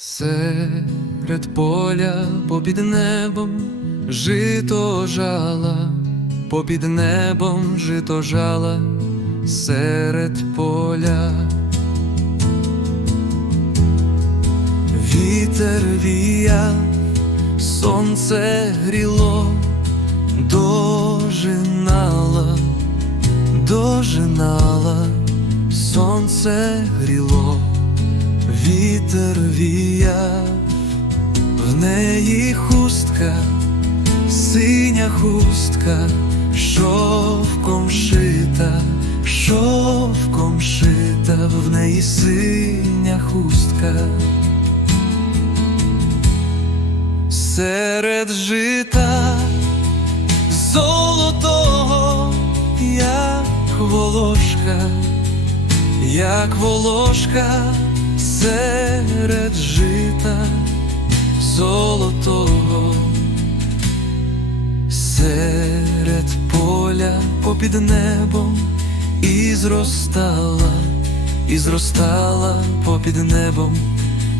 Серед поля попід небом жито жала, попід небом жито жала серед поля. Вітер віяв, сонце гріло, дожинала, дожинала, сонце гріло, вітер віяв, в неї хустка, синя хустка, шовком шита, шовком шита, в неї синя хустка. Серед жита золотого, як волошка, як волошка серед жита золотого, серед поля попід небом і зростала, і зростала попід небом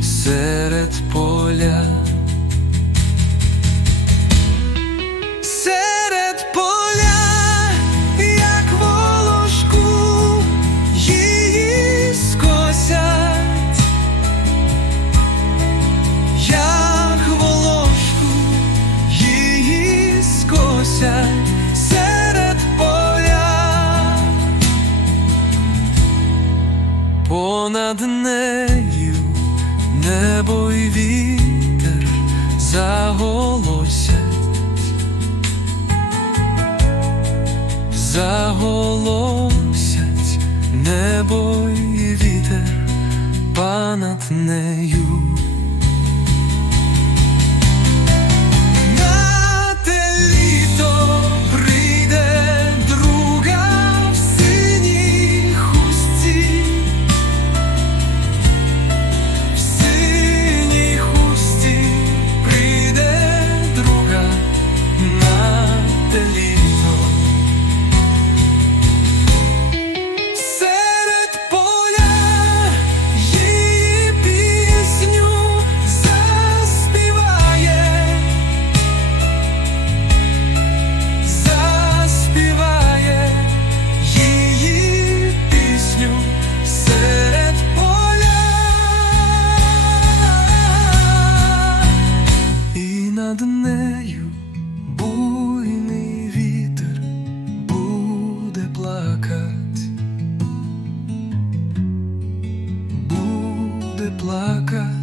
серед поля. Понад нею небо й вітер заголосять. заголосять небо і вітер понад нею. над нею буйний вітер буде плакать, буде плакать.